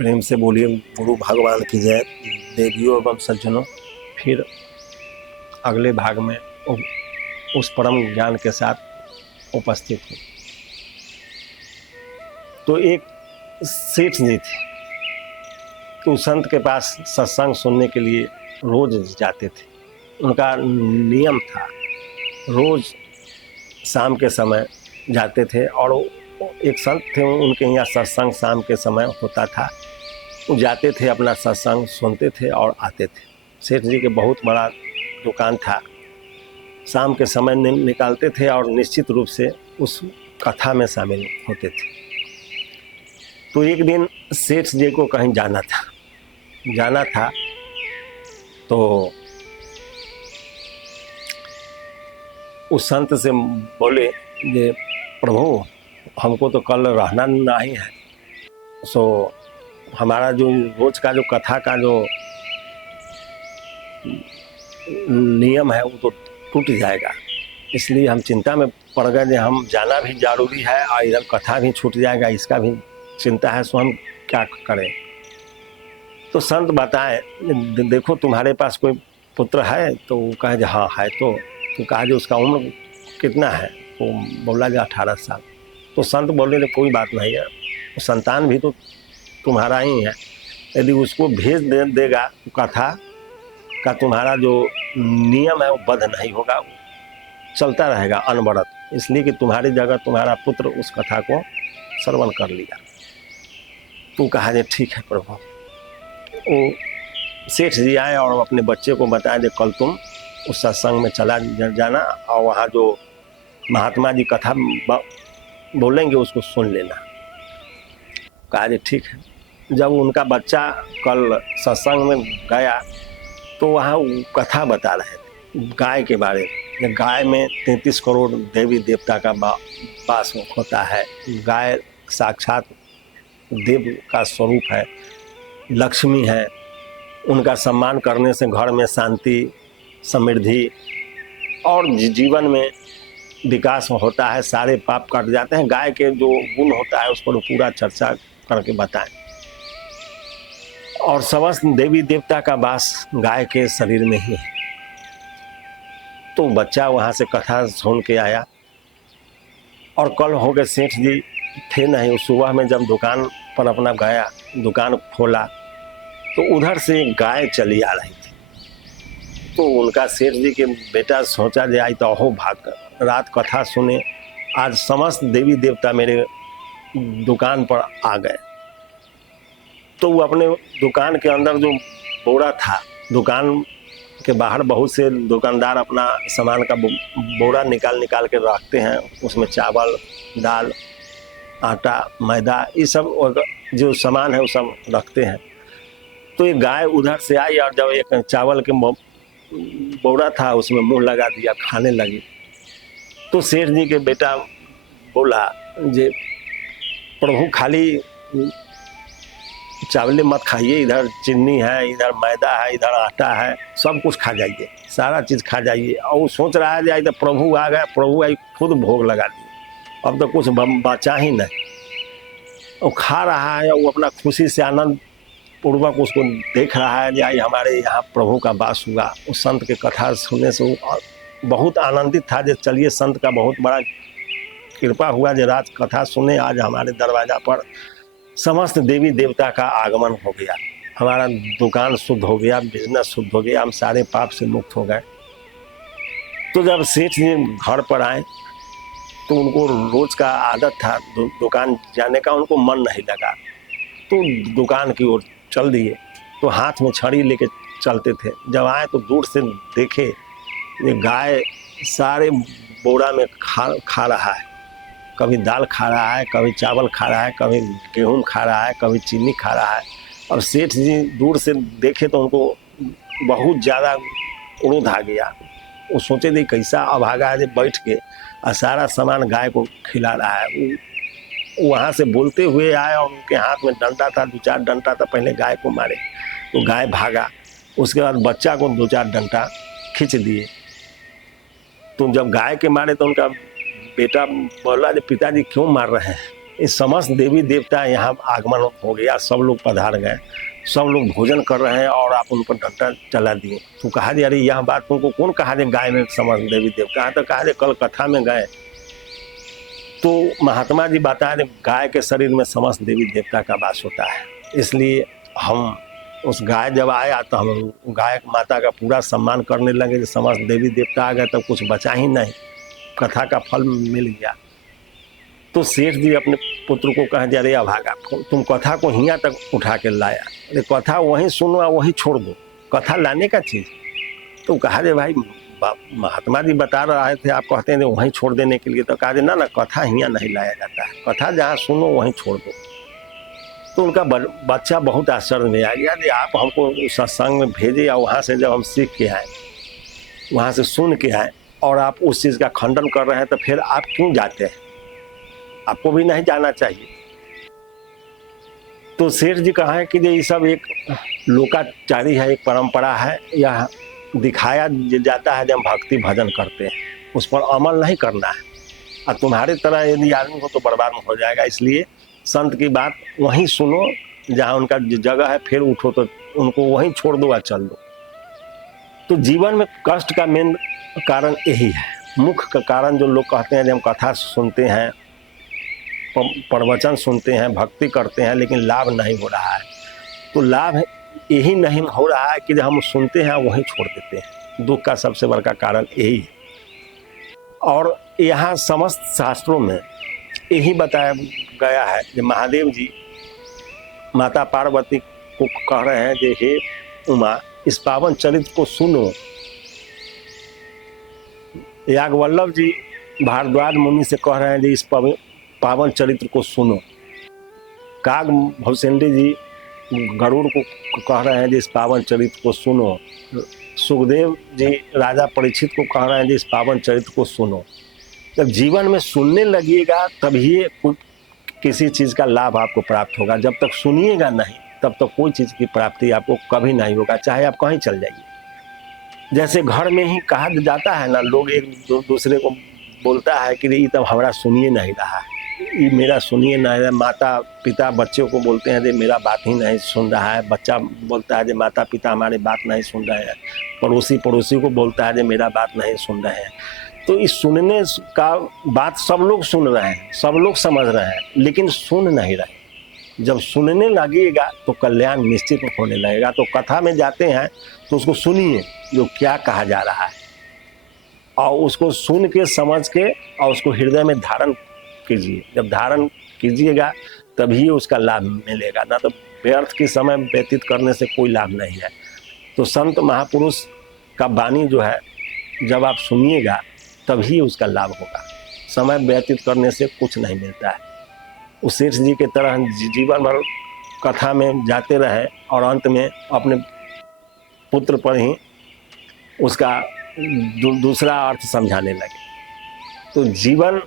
प्रेम से बोलिए गुरु भगवान की जय। देवियों एवं सज्जनों, फिर अगले भाग में उस परम ज्ञान के साथ उपस्थित हूँ। तो एक सेठ जी थे, तो संत के पास सत्संग सुनने के लिए रोज जाते थे। उनका नियम था, रोज शाम के समय जाते थे। और एक संत थे, उनके यहाँ सत्संग शाम के समय होता था। वो जाते थे, अपना सत्संग सुनते थे और आते थे। सेठ जी के बहुत बड़ा दुकान था, शाम के समय निकालते थे और निश्चित रूप से उस कथा में शामिल होते थे। तो एक दिन सेठ जी को कहीं जाना था, तो उस संत से बोले कि प्रभु, हमको तो कल रहना नहीं है, सो हमारा जो रोज का जो कथा का जो नियम है वो तो टूट जाएगा। इसलिए हम चिंता में पड़ गए कि हम जाना भी जरूरी है और इधर कथा भी छूट जाएगा, इसका भी चिंता है, सो हम क्या करें। तो संत बताए, देखो तुम्हारे पास कोई पुत्र है? तो वो कहे कि हाँ है। तो कहा जो उसका उम्र कितना है? तो बोला कि 18 साल। तो संत बोले कोई बात नहीं है, संतान भी तो तुम्हारा ही है, यदि उसको भेज देगा कथा का तुम्हारा जो नियम है वो बद्ध नहीं होगा, चलता रहेगा अनवरत, इसलिए कि तुम्हारी जगह तुम्हारा पुत्र उस कथा को श्रवण कर लिया। तो कहा जे ठीक है प्रभु। वो सेठ जी आए और अपने बच्चे को बताया कि कल तुम उस सत्संग में चला जाना और वहाँ जो महात्मा जी कथा बोलेंगे उसको सुन लेना। कहा जे ठीक है। जब उनका बच्चा कल सत्संग में गया तो वहाँ कथा बता रहे थे गाय के बारे में। गाय में 33 करोड़ देवी देवता का वास होता है। गाय साक्षात देव का स्वरूप है, लक्ष्मी है। उनका सम्मान करने से घर में शांति, समृद्धि और जीवन में विकास होता है, सारे पाप कट जाते हैं। गाय के जो गुण होता है उस पर पूरा चर्चा करके बताएं। और समस्त देवी देवता का वास गाय के शरीर में ही है। तो बच्चा वहाँ से कथा सुन के आया और कल हो गए सेठ जी थे नहीं। सुबह में जब दुकान पर अपना गया, दुकान खोला तो उधर से गाय चली आ रही थी। तो उनका सेठ जी के बेटा सोचा जे आई तो अहो भाग रात कथा सुने, आज समस्त देवी देवता मेरे दुकान पर आ गए। तो वो अपने दुकान के अंदर जो बोरा था, दुकान के बाहर बहुत से दुकानदार अपना सामान का बोरा निकाल के रखते हैं। उसमें चावल, दाल, आटा, मैदा, ये सब जो सामान है वो सब रखते हैं। तो ये गाय उधर से आई और जब एक चावल के बोरा था उसमें मुंह लगा दिया, खाने लगी। तो सेठ जी के बेटा बोला जे प्रभु खाली चावल मत खाइए, इधर चीनी है, इधर मैदा है, इधर आटा है, सब कुछ खा जाइए, सारा चीज़ खा जाइए। और वो सोच रहा है जाए तो प्रभु आ गए, प्रभु आई खुद भोग लगा दिए, अब तो कुछ बचा ही नहीं। वो खा रहा है, वो अपना खुशी से आनंद पूर्वक उसको देख रहा है कि आई हमारे यहाँ प्रभु का वास हुआ। उस संत के कथा सुनने से वो बहुत आनंदित था। जो चलिए संत का बहुत बड़ा कृपा हुआ जो रात कथा सुने, आज हमारे दरवाजा पर समस्त देवी देवता का आगमन हो गया, हमारा दुकान शुद्ध हो गया, बिजनेस शुद्ध हो गया, हम सारे पाप से मुक्त हो गए। तो जब सेठ जी घर पर आए तो उनको रोज का आदत था दुकान जाने का, उनको मन नहीं लगा तो दुकान की ओर चल दिए। तो हाथ में छड़ी लेके चलते थे। जब आए तो दूर से देखे ये गाय सारे बोरा में खा रहा है, कभी दाल खा रहा है, कभी चावल खा रहा है, कभी गेहूं खा रहा है, कभी चीनी खा रहा है। और सेठ जी दूर से देखे तो उनको बहुत ज़्यादा क्रोध आ गया। वो सोचे थे कैसा अभागा है बैठ के और सारा सामान गाय को खिला रहा है। वहाँ से बोलते हुए आए और उनके हाथ में डंडा था, 2-4 डंडा था, पहले गाय को मारे तो गाय भागा, उसके बाद बच्चा को 2-4 डंडा खींच दिए। तो जब गाय के मारे तो उनका बेटा बोला कि पिताजी क्यों मार रहे हैं? इस समस्त देवी देवता यहाँ आगमन हो गया, सब लोग पधार गए, सब लोग भोजन कर रहे हैं और आप उन पर डंडा चला दिए। तो कहा दे अरे यह बात तुमको कौन कहा दे गाय में समस्त देवी देवता है, तो कहा दे कल कथा में गए तो महात्मा जी बता रहे गाय के शरीर में समस्त देवी देवता का वास होता है। इसलिए हम उस गाय जब आया तो हम गाय माता का पूरा सम्मान करने लगे। जब समस्त देवी देवता आ गए तब कुछ बचा ही नहीं, कथा का फल मिल गया। तो सेठ जी अपने पुत्र को कहे अरे अभागा तुम कथा को हियाँ तक उठा के लाया, अरे कथा वहीं सुनो वहीं छोड़ दो, कथा लाने का चीज़। तो कहा दे भाई महात्मा जी बता रहे थे, आप कहते हैं वहीं छोड़ देने के लिए। तो कहा दे ना ना कथा हियाँ नहीं लाया जाता है, कथा जहाँ सुनो वहीं छोड़ दो। तो उनका बच्चा बहुत आश्चर्य में आ गया कि आप हमको सत्संग में भेजे और वहाँ से जब हम सीख के आए, वहाँ से सुन के आए और आप उस चीज़ का खंडन कर रहे हैं, तो फिर आप क्यों जाते हैं, आपको भी नहीं जाना चाहिए। तो सेठ जी कहा है कि ये सब एक लोकाचारी है, एक परंपरा है, यह दिखाया जाता है जब हम भक्ति भजन करते हैं, उस पर अमल नहीं करना है। और तुम्हारे तरह यदि आदमी हो तो बर्बाद हो जाएगा। इसलिए संत की बात वहीं सुनो जहाँ उनका जगह है, फिर उठो तो उनको वहीं छोड़ दो या चल दो। तो जीवन में कष्ट का मेन कारण यही है, मुख्य कारण जो लोग कहते हैं जब हम कथा सुनते हैं, प्रवचन सुनते हैं, भक्ति करते हैं, लेकिन लाभ नहीं हो रहा है। तो लाभ यही नहीं हो रहा है कि जब हम सुनते हैं वहीं छोड़ देते हैं। दुख का सबसे बड़ा कारण यही है। और यहाँ समस्त शास्त्रों में यही बताया गया है कि महादेव जी माता पार्वती को कह रहे हैं कि हे उमा इस पावन चरित्र को सुनो। याज्ञवल्लभ जी भारद्वाज मुनि से कह रहे हैं कि इस पावन चरित्र को सुनो। काग भवसेंडी जी गरुड़ को कह रहे हैं कि इस पावन चरित्र को सुनो। सुखदेव जी राजा परीक्षित को कह रहे हैं कि इस पावन चरित्र को सुनो। जब जीवन में सुनने लगिएगा तभी किसी चीज़ का लाभ आपको प्राप्त होगा। जब तक सुनिएगा नहीं तब तक कोई चीज़ की प्राप्ति आपको कभी नहीं होगा, चाहे आप कहीं चल जाइए। जैसे घर में ही कहा जाता है ना, लोग एक दूसरे को बोलता है कि ये तब हमारा सुनिए नहीं रहा है, ये मेरा सुनिए नहीं रहा। माता पिता बच्चों को बोलते हैं कि मेरा बात ही नहीं सुन रहा है, बच्चा बोलता है कि माता पिता हमारी बात नहीं सुन रहे हैं, पड़ोसी को बोलता है कि मेरा बात नहीं सुन रहे हैं। तो इस सुनने का बात सब लोग सुन रहे हैं, सब लोग समझ रहे हैं, लेकिन सुन नहीं रहे। जब सुनने लगेगा तो कल्याण निश्चित होने लगेगा। तो कथा में जाते हैं तो उसको सुनिए जो क्या कहा जा रहा है, और उसको सुन के समझ के और उसको हृदय में धारण कीजिए। जब धारण कीजिएगा तभी उसका लाभ मिलेगा, ना तो व्यर्थ के समय व्यतीत करने से कोई लाभ नहीं है। तो संत महापुरुष का वाणी जो है जब आप सुनिएगा तभी उसका लाभ होगा, समय व्यतीत करने से कुछ नहीं मिलता है। उस सेठ जी के तरह जीवन भर कथा में जाते रहे और अंत में अपने पुत्र पर ही उसका दूसरा अर्थ समझाने लगे। तो जीवन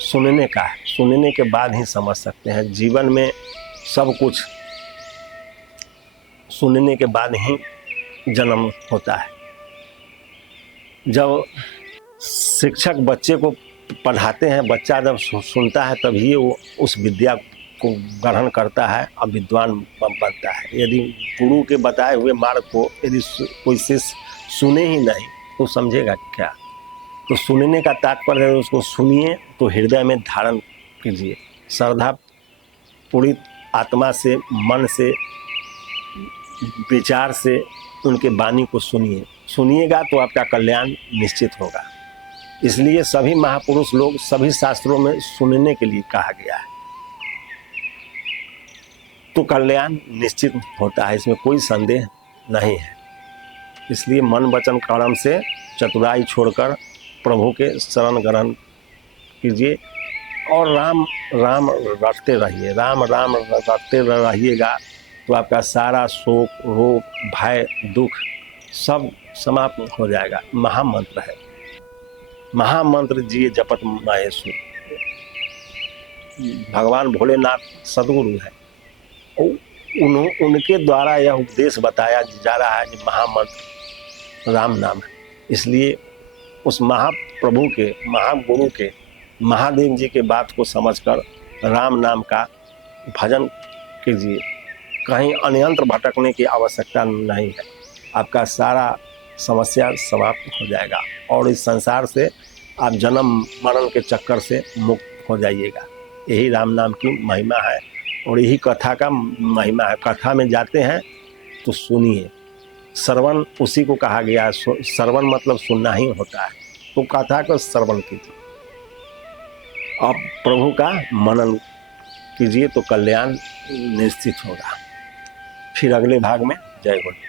सुनने का है, सुनने के बाद ही समझ सकते हैं। जीवन में सब कुछ सुनने के बाद ही जन्म होता है। जब शिक्षक बच्चे को पढ़ाते हैं, बच्चा जब सुनता है तभी वो उस विद्या को ग्रहण करता है और विद्वान बनता है। यदि गुरु के बताए हुए मार्ग को यदि कोई शिष्य सुने ही नहीं तो समझेगा क्या। तो सुनने का तात्पर्य है उसको सुनिए तो हृदय में धारण कीजिए, श्रद्धा पूरी आत्मा से, मन से, विचार से उनके वाणी को सुनिए। सुनिएगा तो आपका कल्याण निश्चित होगा। इसलिए सभी महापुरुष लोग सभी शास्त्रों में सुनने के लिए कहा गया है, तो कल्याण निश्चित होता है, इसमें कोई संदेह नहीं है। इसलिए मन वचन कर्म से चतुराई छोड़कर प्रभु के शरण ग्रहण कीजिए और राम राम रटते रहिए। राम राम रटते रहिएगा तो आपका सारा शोक, रोग, भय, दुख सब समाप्त हो जाएगा। महामंत्र है, महामंत्र जिए जपत महेश्वर। भगवान भोलेनाथ सदगुरु है, उनके द्वारा यह उपदेश बताया जा रहा है कि महामंत्र राम नाम है। इसलिए उस महाप्रभु के, महागुरु के, महादेव जी के बात को समझकर राम नाम का भजन कीजिए, कहीं अन्यंत्र भटकने की आवश्यकता नहीं है। आपका सारा समस्या समाप्त हो जाएगा और इस संसार से आप जन्म मरण के चक्कर से मुक्त हो जाइएगा। यही राम नाम की महिमा है और यही कथा का महिमा है। कथा में जाते हैं तो सुनिए, श्रवण उसी को कहा गया है। श्रवण मतलब सुनना ही होता है, तो कथा को श्रवण कीजिए, आप प्रभु का मनन कीजिए तो कल्याण निश्चित होगा। फिर अगले भाग में जय गुरु।